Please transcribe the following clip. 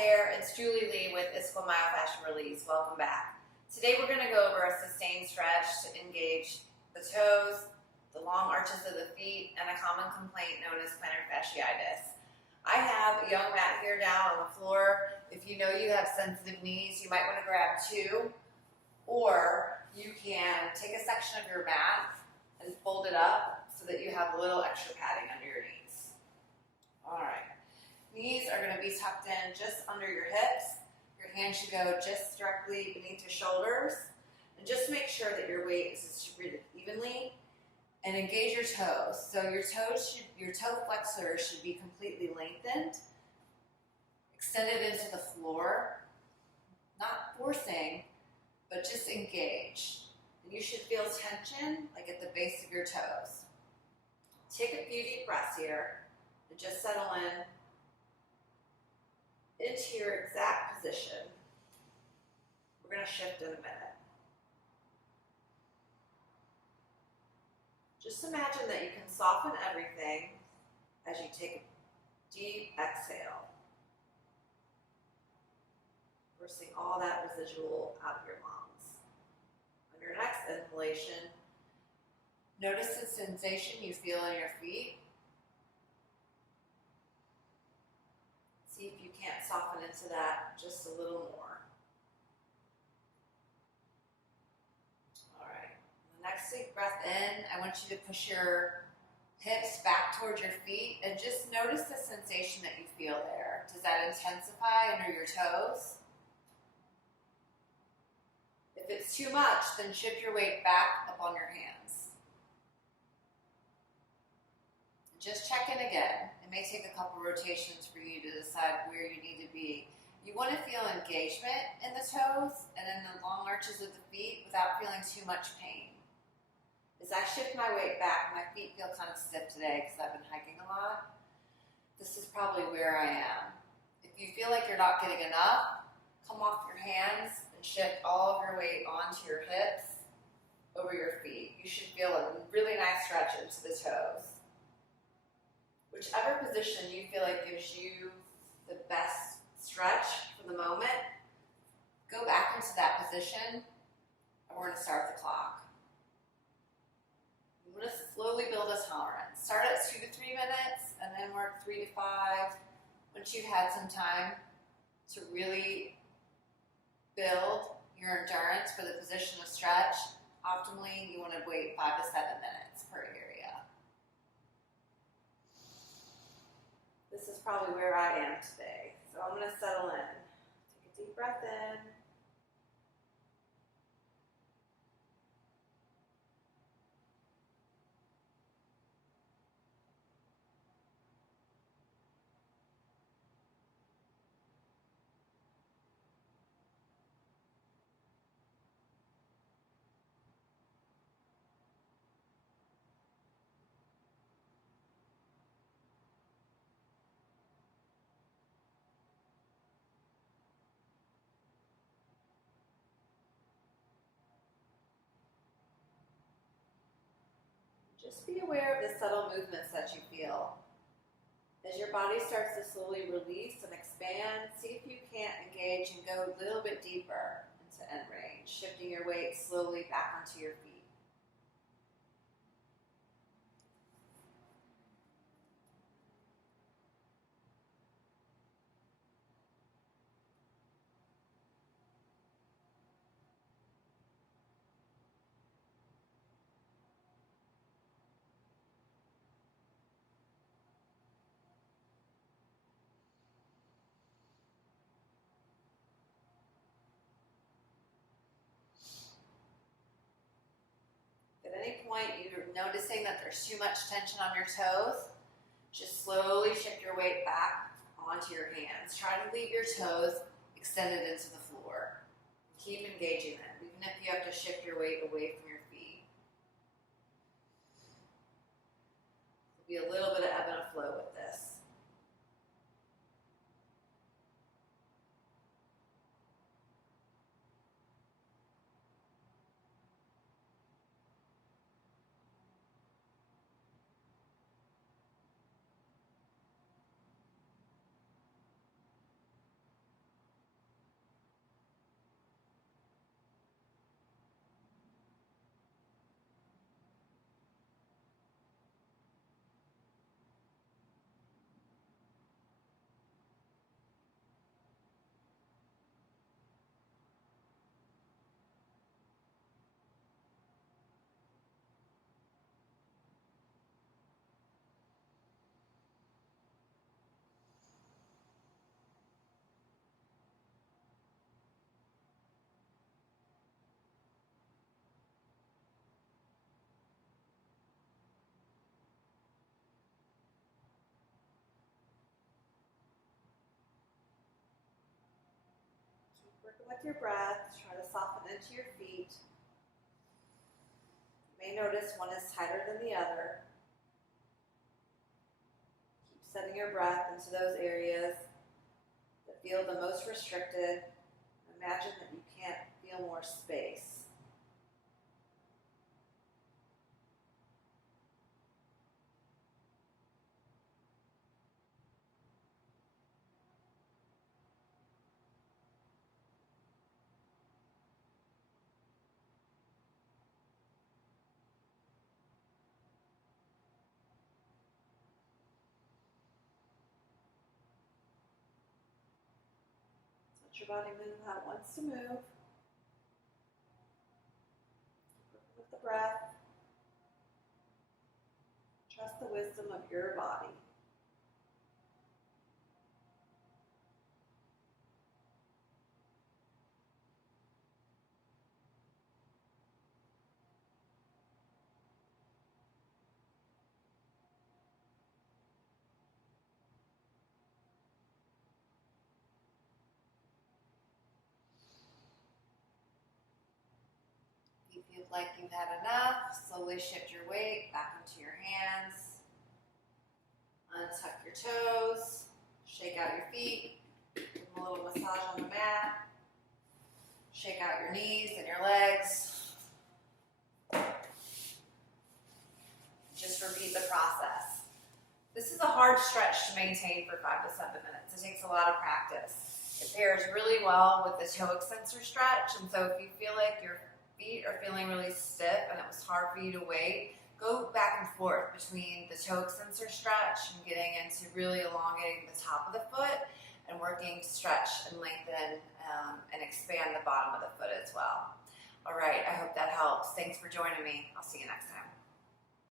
there, it's Julie Leigh with Issaquah Myofascial Release. Welcome back. Today we're going to go over a sustained stretch to engage the toes, the long arches of the feet, and a common complaint known as plantar fasciitis. I have a young mat here down on the floor. If you know you have sensitive knees, you might want to grab two, or you can take a section of your mat and fold it up so that you have a little extra padding under your knees. All right. Knees are going to be tucked in just under your hips. Your hands should go just directly beneath your shoulders. And just make sure that your weight is distributed evenly. And engage your toes. So your toe flexors should be completely lengthened, extended into the floor, not forcing, but just engage. And you should feel tension like at the base of your toes. Take a few deep breaths here and just settle into your exact position. We're going to shift in a minute. Just imagine that you can soften everything as you take a deep exhale, forcing all that residual out of your lungs. On your next inhalation, notice the sensation you feel in your feet. See if you can't soften into that just a little more. All right. The next deep breath in, I want you to push your hips back towards your feet and just notice the sensation that you feel there. Does that intensify under your toes? If it's too much, then shift your weight back up on your hands. Just check in again. It may take a couple rotations for you to decide where you need to be. You want to feel engagement in the toes and in the long arches of the feet without feeling too much pain. As I shift my weight back, my feet feel kind of stiff today because I've been hiking a lot. This is probably where I am. If you feel like you're not getting enough, come off your hands and shift all of your weight onto your hips over your feet. You should feel a really nice stretch into the toes. Whichever position you feel like gives you the best stretch for the moment, go back into that position and we're going to start the clock. I'm going to slowly build a tolerance. Start at 2 to 3 minutes and then work 3 to 5. Once you've had some time to really build your endurance for the position of stretch, optimally you want to wait 5 to 7 minutes per area. This is probably where I am today. So I'm going to settle in. Take a deep breath in. Just be aware of the subtle movements that you feel. As your body starts to slowly release and expand, see if you can't engage and go a little bit deeper into end range, shifting your weight slowly back onto your feet. At any point you're noticing that there's too much tension on your toes, just slowly shift your weight back onto your hands. Try to leave your toes extended into the floor. Keep engaging them, even if you have to shift your weight away from your feet. There'll be a little bit of ebb and flow with this. Work with your breath. Try to soften into your feet. You may notice one is tighter than the other. Keep sending your breath into those areas that feel the most restricted. Imagine that you can't feel more space. Let your body move how it wants to move. With the breath, trust the wisdom of your body. If you feel like you've had enough, slowly shift your weight back into your hands. Untuck your toes. Shake out your feet. Give them a little massage on the mat. Shake out your knees and your legs. Just repeat the process. This is a hard stretch to maintain for 5 to 7 minutes. It takes a lot of practice. It pairs really well with the toe extensor stretch, and so if you feel like your feet are feeling really stiff and it was hard for you to wait, go back and forth between the toe extensor stretch and getting into really elongating the top of the foot and working to stretch and lengthen and expand the bottom of the foot as well. All right, I hope that helps. Thanks for joining me. I'll see you next time.